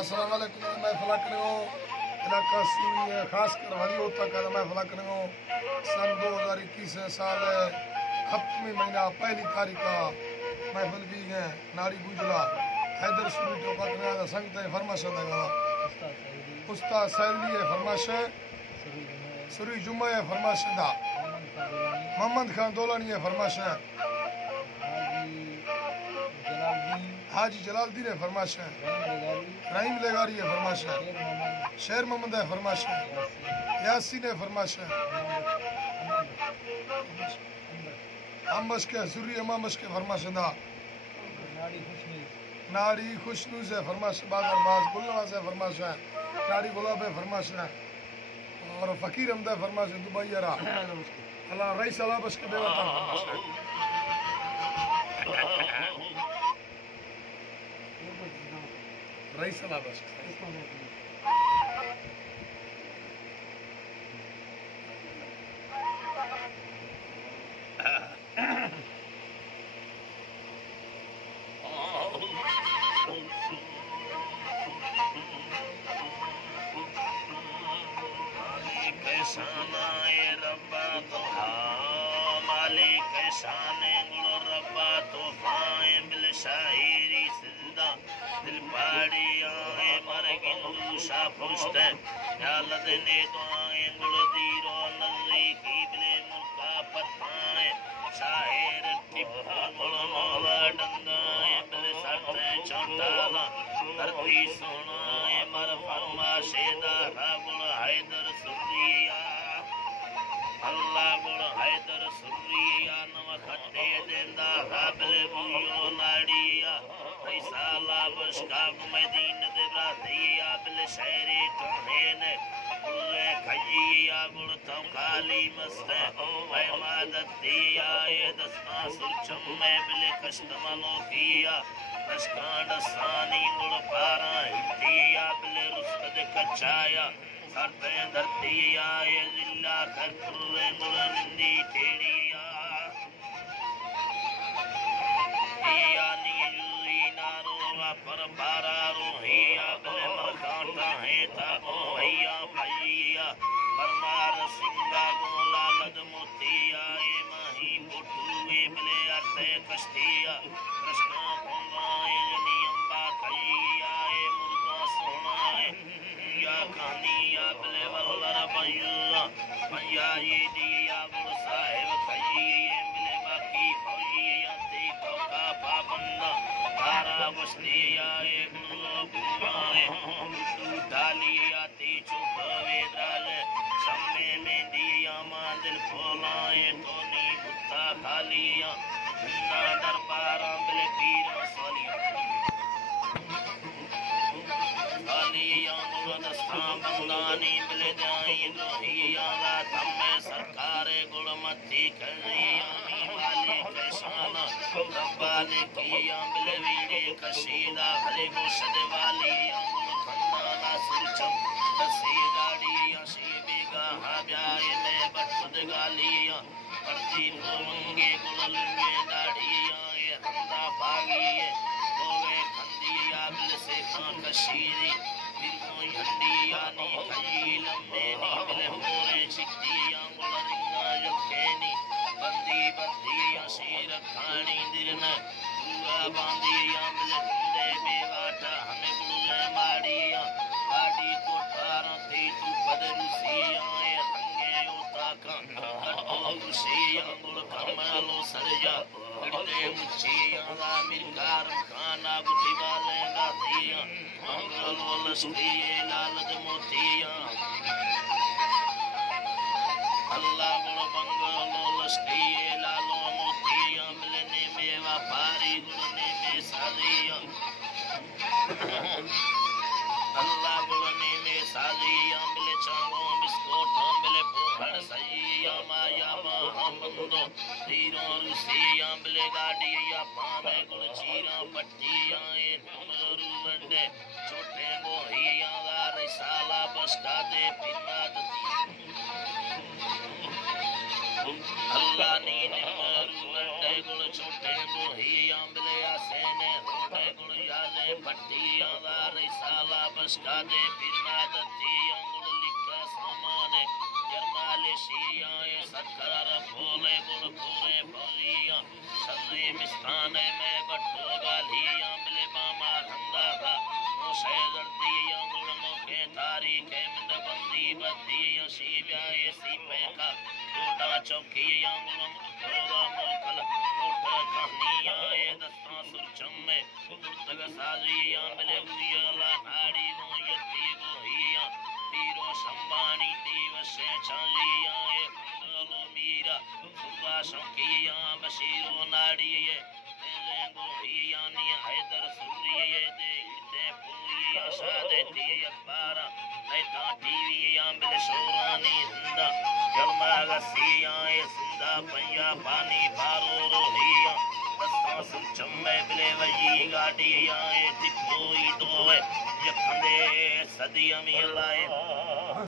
अस्सलाम वालेकुम महफिल करो इलाका सूरी है खासकर वलियों तक महफिल करो सन 2021 साल खत्मी महीना पहली तारीख का महफिल भी है नाड़ी गुजला हैदर सूरी टोका करना संगत फरमाश देगा उस्ताद सैदी है फरमाश सूरी जुम्मा है फरमाश दा मोहम्मद खान दोलानी है फरमाश हाजी जलालुद्दीन है फरमाश है रहीम लेगारी है फरमाश है शेर मोहम्मद है फरमाश है यासीन है फरमाश है अम्बश के सूरी अम्बश के फरमाश दा नाड़ी खुशनूज है फरमाश बागर बाज गुलनवाज है फरमाश है नाड़ी गुलाब है फरमाश है और फकीर अहमद है फरमाश है दुबई रा अल्लाह रईस अल्लाह बश के बेवता फरमाश है रईस अल्लाह बश शानाए रब्बा तो मालिक शाने गुल रब्बा तो फाए बिल शायरी सिजदा दिल पाड़ी आए मर गिंदू शा पुष्ट याल दने तो आए गुल दीरो नजरी की बिले मुल्का पताए शायर टिप्पा गुल मौला डंगाए बिल सटे चंटाला धरती सोनाए मर फरमाशे दा गुल हैदर सुरिया अल्लाह गुल हैदर सुरिया नव खट्टे देंदा हाबिल बुयो नाड़िया पैसाला बशका मदीन दे राधिया बिल शहरी तोहेने गुले खजिया गुल तो काली मस्त है मादत दिया ये दस्ता सुरचम में बिल कष्टमनो किया कष्टांड सानी गुल पारा हिटिया बिल रुस्कद कचाया सरते धरतिया ये जिल्ला कर पुरे गुल निंदी टेड़िया या नीली नारो पर पारा रोहिया बिल मरकांटा है ताको भैया भैया परमार सिंगा गोला लद मोतिया ये माही बुटुए बिले अर्थे कष्टिया कृष्णा भंगाए नियंबा कहिया ये मुर्गा सोनाए या कहानिया बिले वल्लर बयुला भैया ये दिया गुल साहिब कहिए बिले बाकी फौजिया ते का पाबंदा तारा बस्तिया ये गुल गुमाए डालिया ते चुप वेदाल सामने में दिया मांदल खोलाए तोनी बुत्ता खालिया ना दरबारा बिले पीरा सोलिया खालिया मुगदस्ता बंदानी बिले जाई रोहिया ला तम्मे सरकारे गुलमती करिया नी वाले कैसाना रब्बा ने किया बिले वीड़े कशीदा हरे मुर्शद वालिया खन्ना सुरचम सीदाड़िया सीबेगा हाब्याए में बटुद गालिया परती मंगे गुलल में दाढ़िया ये हंदा भागिए तोवे खंदिया बिल से खां कशीरी बिरमो यंडिया नी खजील में नी बिल मोरे चिक्तिया गुल रिंगा यकेनी बंदी बंदिया शेर खानी दिरन पूरा बांधिया बिल दे बेवाटा हमें गुल माड़िया गाड़ी को थारा थी तू बदरुसिया ये रंगे उता का कटो रुसिया गुल कमालो सरजा गिरते मुछिया दा मिरकार खाना गुटी वाले गातिया मंगलो लस्तिये लालद मोतिया अल्लाह गुल मंगलो लस्तिये लालो मोतिया मिलने में व्यापारी गुलने में सालिया अल्लाह बुलने में सालिया मिले चांगो बिस्कुट मिले पोखर सैया माया मोहम्मदो तीरों रुसिया मिले गाड़िया पाने गुल चीरा पट्टिया ए नमरू वंडे छोटे मोहिया दा रिसाला बस्का दे पिन्ना दती अल्लाह नी नमरू वंडे गुल छोटे मोहिया मिले आसेने रोटे गुल याले पट्टियां दा रिसाला बसका दे बिना दती अंगुल लिखा सामाने जरमाले शियाए सकर बोले गुण पूरे बोलिया सदी मिस्ताने में बट्टो गालियां मिले मामा रंगा था मुझे दर्दी अंगुल मोके तारीख में बंदी बदी शिव्याए सीपे का टूटा चौकी अंगुल मुखरा मुखल उठा कहानियां दस्ता सुरचम में गुर्तग साजियां मिले हुईला नाड़ी गो यती गोहिया पीरो संबानी तीव से चालिया मंगलो मीरा सुबा शौकिया बशीरो नाड़ी तेरे गोहिया नी हैदर सूरिये दे ते पूरी आशा देती अखबारा नैता टीवी मिले शोरानी जिंदा जलमा गसिया सिंधा पैया पानी भारो रोहिया दस्ता सुचम में बिले वही गाड़िया तिपोई दो यखंदे सदिया में लाए